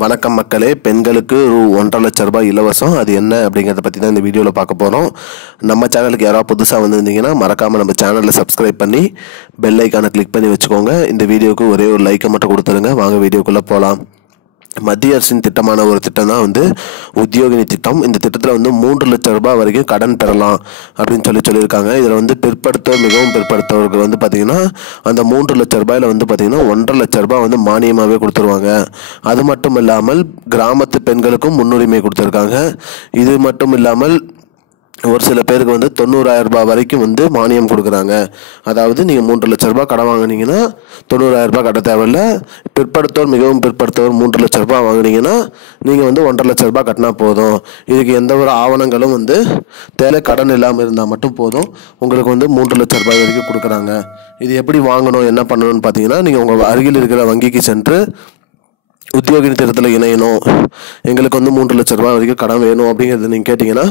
வணக்கம் மக்களே, பெண்களுக்கு ₹1,50,000 இலவசம். அது என்ன அப்படிங்கிறத பற்றி தான் இந்த வீடியோவில் பார்க்க போகிறோம். நம்ம சேனலுக்கு யாராவது புதுசாக வந்திருந்தீங்கன்னா மறக்காமல் நம்ம சேனலில் சப்ஸ்கிரைப் பண்ணி பெல் ஐக்கானை கிளிக் பண்ணி வச்சுக்கோங்க. இந்த வீடியோவுக்கு ஒரே ஒரு லைக்கை மட்டும் கொடுத்துருங்க. வாங்க வீடியோக்குள்ளே போகலாம். மத்திய அரசின் திட்டமான ஒரு திட்டம் தான் உத்தியோகினி திட்டம். இந்த திட்டத்தில் ₹3,00,000 வரைக்கும் கடன் பெறலாம் அப்படின்னு சொல்லியிருக்காங்க. இதில் பிற்படுத்தோர், மிகவும் பிற்படுத்தவருக்கு பார்த்தீங்கன்னா அந்த ₹3,00,000 பார்த்தீங்கன்னா ₹1,50,000 மானியமாகவே கொடுத்துருவாங்க. அது மட்டும் இல்லாமல் கிராமத்து பெண்களுக்கும் முன்னுரிமை கொடுத்துருக்காங்க. இது மட்டும் இல்லாமல் ஒரு சில பேருக்கு ₹90,000 வரைக்கும் மானியம் கொடுக்குறாங்க. அதாவது நீங்கள் ₹3,00,000 கடன் வாங்கினீங்கன்னா ₹90,000 கட்ட தேவையில்லை. பிற்படுத்தோர், மிகவும் பிற்படுத்தோர் ₹3,00,000 வாங்கினீங்கன்னா நீங்கள் ₹1,50,000 கட்டினா போதும். இதுக்கு எந்த ஒரு ஆவணங்களும் தேவை, கடன் இல்லாமல் இருந்தால் மட்டும் போதும். உங்களுக்கு ₹3,00,000 வரைக்கும் கொடுக்குறாங்க. இது எப்படி வாங்கணும், என்ன பண்ணணும்னு பார்த்தீங்கன்னா, நீங்கள் உங்கள் அருகில் இருக்கிற வங்கிக்கு சென்று உத்தியோகினி திட்டத்தில் இணையணும், எங்களுக்கு ₹3,00,000 வரைக்கும் கடன் வேணும் அப்படிங்கிறது நீங்கள் கேட்டிங்கன்னா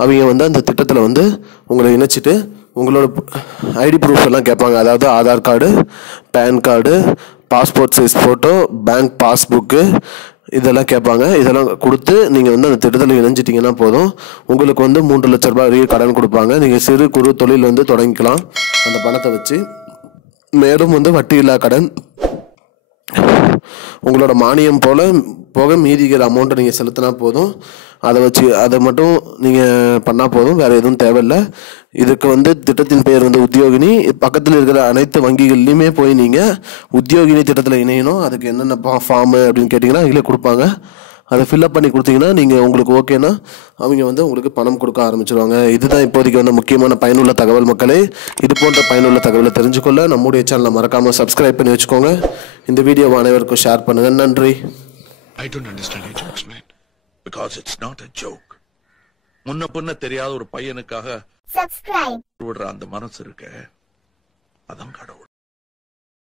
அவங்க அந்த திட்டத்தில் உங்களை இணைச்சிட்டு உங்களோட ஐடி ப்ரூஃப் எல்லாம் கேட்பாங்க. அதாவது Aadhaar card, PAN card, passport size photo, bank passbook இதெல்லாம் கேட்பாங்க. இதெல்லாம் கொடுத்து நீங்கள் அந்த திட்டத்தில் இணைஞ்சிட்டிங்கன்னா போதும். உங்களுக்கு ₹3,00,000 வரைக்கும் கடன் கொடுப்பாங்க. நீங்கள் சிறு குறு தொழில் தொடங்கிக்கலாம் அந்த பணத்தை வச்சு. மேலும் வட்டி இல்லா கடன், உங்களோட மானியம் போக மீதிக்கிற அமௌண்ட்டை நீங்கள் செலுத்தினா போதும். அதை மட்டும் நீங்கள் பண்ணால் போதும், வேறு எதுவும் தேவையில்லை. இதுக்கு திட்டத்தின் பெயர் உத்தியோகினி. பக்கத்தில் இருக்கிற அனைத்து வங்கிகள்லையுமே போய் நீங்கள் உத்தியோகினி திட்டத்தில் இணையணும். அதுக்கு என்னென்ன ஃபார்மு அப்படின்னு கேட்டிங்கன்னா அவங்களே கொடுப்பாங்க. அதை ஃபில்அப் பண்ணி கொடுத்தீங்கன்னா நீங்கள் உங்களுக்கு ஓகேனா அவங்க உங்களுக்கு பணம் கொடுக்க ஆரம்பிச்சிருவாங்க. இதுதான் இப்போதைக்கு முக்கியமான பயனுள்ள தகவல் மக்களே. இது போன்ற பயனுள்ள தகவலை தெரிஞ்சுக்கொள்ள நம்முடைய சேனலை மறக்காமல் சப்ஸ்கிரைப் பண்ணி வச்சுக்கோங்க. இந்த வீடியோவை அனைவருக்கும் ஷேர் பண்ணுங்கள். நன்றி. I don't understand your jokes, man. Because it's not a joke. முன்ன பின்ன தெரியாத ஒரு பையனுக்காக subscribe விடுற அந்த மனசு இருக்க, அதான் கடவுள்.